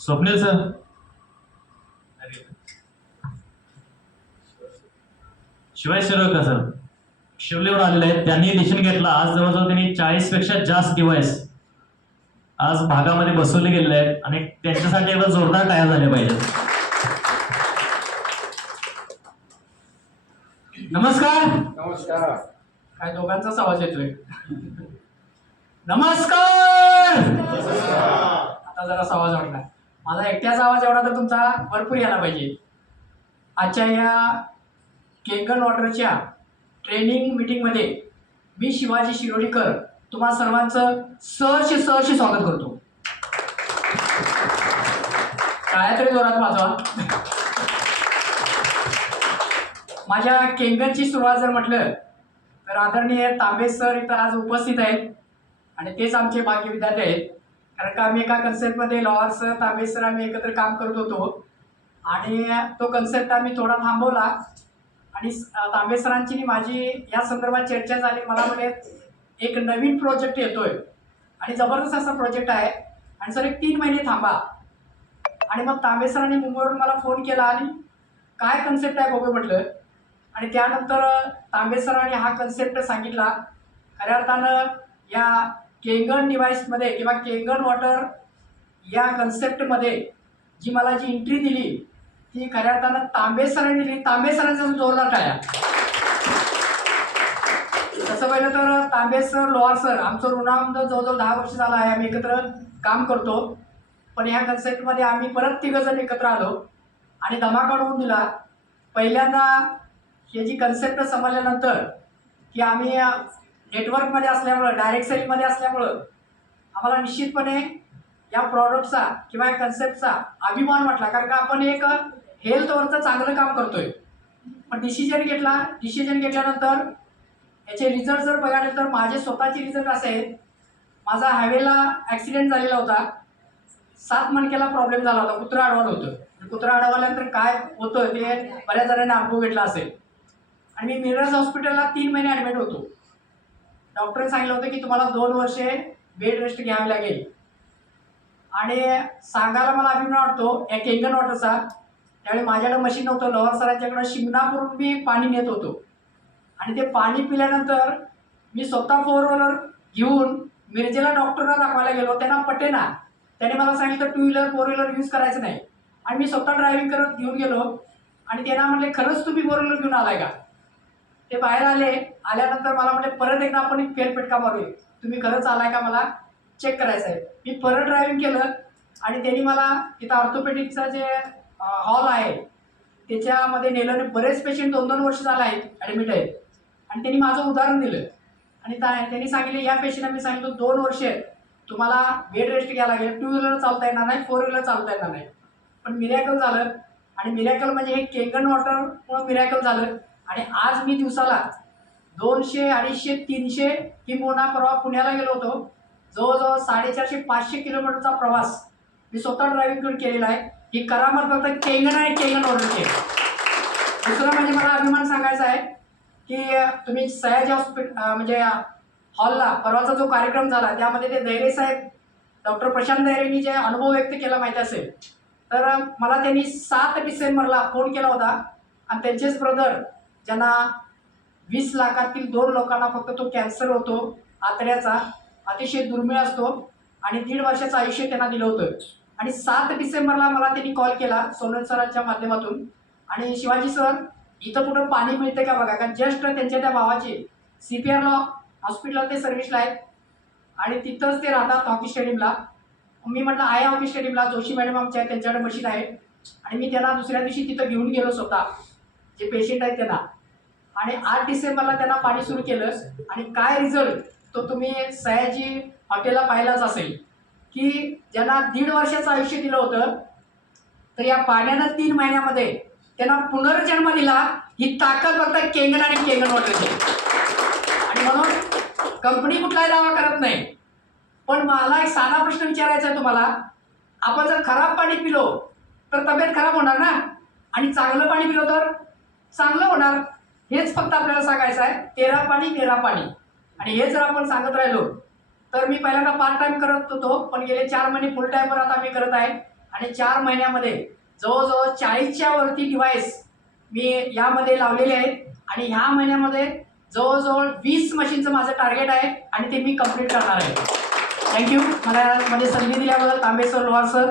Swapnil sir. शिवाय Shirolkar sir. शिवलेवर आलेले आहेत. त्यांनी डिसिजन घेतला. आज जवळजवळ त्यांनी चाळीसपेक्षा जास्त डिव्हाइस आज भागामध्ये बसवले गेलेले आहेत. आणि त्यांच्यासाठी एकदा जोरदार तयार झाले पाहिजे. नमस्कार. नमस्कार. काय दोघांचाच आवाज येतोय. नमस्कार. आता जरा आवाज वाटला माझा एकट्याचा आवाज एवढा तर तुमचा भरपूर यायला पाहिजे. आजच्या या केंगन वॉटरच्या ट्रेनिंग मीटिंगमध्ये मी शिवाजी शिरोडीकर तुम्हा सर्वांचं सहर्ष सहर्ष स्वागत करतो. काय तरी जोरात वाजवा. माझ्या केंगनची सुरुवात जर म्हटलं तर आदरणीय तांबे सर इथं आज उपस्थित आहेत आणि तेच आमचे भाग्य विद्यार्थी आहेत. कारण का आम्ही एका कन्सेप्टमध्ये लॉअर सर तांबे सर आम्ही एकत्र काम करत होतो. आणि तो कन्सेप्ट आम्ही थोडा थांबवला. आणि तांबे सरांची माझी या संदर्भात चर्चा झाली. मला म्हणे एक नवीन प्रोजेक्ट येतोय. आणि जबरदस्त असा प्रोजेक्ट आहे. आणि सर एक तीन महिने थांबा. आणि मग तांबे सरांनी मुंबईवरून मला फोन केला आणि काय कन्सेप्ट आहे बघू म्हटलं. आणि त्यानंतर तांबे सरांनी हा कन्सेप्ट सांगितला. खऱ्या अर्थानं या केंगन डिव्हाइसमध्ये किंवा केंगन वॉटर या कन्सेप्टमध्ये जी मला जी एंट्री दिली ती खऱ्या अर्थानं तांबे सरांनी दिली. तांबे सरांचा जोरदार टाळ्या. तसं पहिलं तर तांबे सर लोहार सर आमचं ऋणामध जवळजवळ दहा वर्ष झालं आहे. आम्ही एकत्र काम करतो. पण ह्या कन्सेप्टमध्ये आम्ही परत तिघंजण एकत्र आलो आणि धमाका होऊन दिला. पहिल्यांदा हे जी कन्सेप्ट समजल्यानंतर की आम्ही नेटवर्कमध्ये असल्यामुळं डायरेक्ट सेलमध्ये असल्यामुळं आम्हाला निश्चितपणे या प्रॉडक्टचा किंवा या कन्सेप्टचा अभिमान वाटला. कारण का आपण एक हेल्थवरचं चांगलं काम करतोय. पण डिसिजन घेतला डिसिजन घेतल्यानंतर याचे रिझल्ट जर बघायला तर माझे स्वतःचे रिझल्ट असे आहेत. माझा हायवेला ॲक्सिडेंट झालेला होता. सात मणक्याला प्रॉब्लेम झाला होता. कुत्रा अडवाल होतं. कुत्रा अडवल्यानंतर काय होतं ते बऱ्याच जणांनी अनुभव घेतला असेल. आणि मी मिरज हॉस्पिटलला तीन महिने ॲडमिट होतो. डॉक्टरने सांगितलं होतं की तुम्हाला दोन वर्षे बेड रेस्ट घ्यावी लागेल. आणि सांगायला मला अभिमान वाटतो या केंगन वॉटरचा त्यावेळी माझ्याकडे मशीन नव्हतं लोअर सरांच्याकडं शिमनापूरून मी पाणी नेत होतो. आणि ते पाणी पिल्यानंतर मी स्वतः फोर व्हीलर घेऊन मिरजेला डॉक्टरला दाखवायला गेलो. त्यांना पटेना. त्याने मला सांगितलं two wheeler four wheeler use करायचं नाही. आणि मी स्वतः ड्रायव्हिंग करत घेऊन गेलो. आणि त्यांना म्हणले खरंच तुम्ही फोर व्हीलर घेऊन आलाय का? ते बाहेर आले आल्यानंतर मला म्हणले परत एकदा आपण एक मारूया. तुम्ही खरंच आलाय का मला? चेक करायचं आहे मी परत ड्रायव्हिंग केलं आणि त्यांनी मला तिथं ऑर्थोपेडिकचा जे हॉल आहे त्याच्यामध्ये नेलं बरेच पेशंट दोन दोन वर्ष झाले आहेत ॲडमिट आहेत. आणि त्यांनी माझं उदाहरण दिलं. आणि त्यांनी सांगितलं या पेशंटला मी सांगितलं दोन वर्ष तुम्हाला बेड रेस्ट घ्यायला लागेल. टू व्हीलर चालता येणार नाही फोर व्हीलर चालता येणार नाही. पण मिरॅकल झालं. आणि मिरॅकल म्हणजे हे केंगन वॉटरमुळं मिरॅकल झालं. आणि आज मी दिवसाला दोनशे अडीचशे तीनशे किंबहुना परवा पुण्याला गेलो होतो. जवळजवळ साडेचारशे पाचशे किलोमीटरचा प्रवास मी स्वतः ड्रायव्हिंग करून केलेला आहे. ही करामत फक्त केंगण आहे केंगण वॉटरची आहे दुसरं म्हणजे मला अभिमान सांगायचा आहे की तुम्ही सयाजी हॉस्पिटल म्हणजे हॉलला परवाचा जो कार्यक्रम झाला त्यामध्ये ते दैरे साहेब डॉक्टर प्रशांत दैरेंनी जे अनुभव व्यक्त केला माहीत असेल तर मला त्यांनी सात डिसेंबरला फोन केला होता. आणि त्यांचेच ब्रदर ज्यांना वीस लाखातील दोन लोकांना फक्त तो कॅन्सर होतो आतड्याचा अतिशय दुर्मिळ असतो आणि दीड वर्षाचं आयुष्य त्यांना दिलं होतं. आणि सात डिसेंबरला मला त्यांनी कॉल केला सोनल सरांच्या माध्यमातून. आणि शिवाजी सर इथं कुठं पाणी मिळतं का बघा? कारण जस्ट त्यांच्या त्या भावाचे सी पी आरला हॉस्पिटलला ते सर्व्हिसला आहेत. आणि तिथंच ते राहतात हॉकी स्टेडियमला मी म्हटलं आहे हॉकी स्टेडियमला जोशी मॅडम आमच्या आहेत त्यांच्याकडे मशीन आहे आणि मी त्यांना दुसऱ्या दिवशी तिथं घेऊन गेलो स्वतः. जे पेशंट आहेत त्यांना. आणि आठ डिसेंबरला त्यांना पाणी सुरू केलंस. आणि काय रिझल्ट तो तुम्ही सयाजी हॉटेलला पाहिलाच असेल. की ज्यांना दीड वर्षाचं आयुष्य दिलं होतं तर या पाण्यानं तीन महिन्यामध्ये त्यांना पुनर्जन्म दिला ही ताकद फक्त केंगण आणि केंगण वॉटरची आणि म्हणून कंपनी कुठलाही दावा करत नाही. पण मला एक साधा प्रश्न विचारायचा आहे तुम्हाला. आपण जर खराब पाणी पिलो तर तब्येत खराब होणार ना? आणि चांगलं पाणी पिलो तर चांगलं होणार. हेच फक्त आपल्याला सांगायचं आहे तेरा पाणी तेरा पाणी. आणि हे जर आपण सांगत राहिलो तर मी पहिल्यांदा पार्ट टाईम करत होतो पण गेले चार महिने फुल टाईमवर आता मी करत आहे. आणि चार महिन्यामध्ये जवळजवळ चाळीसच्या वरती डिव्हाइस मी यामध्ये लावलेले आहेत. आणि ह्या महिन्यामध्ये जवळजवळ वीस मशीनचं माझं टार्गेट आहे आणि ते मी कंप्लीट करणार आहे. थँक्यू मला मध्ये संधी दिल्याबद्दल तांबे सर लोहार सर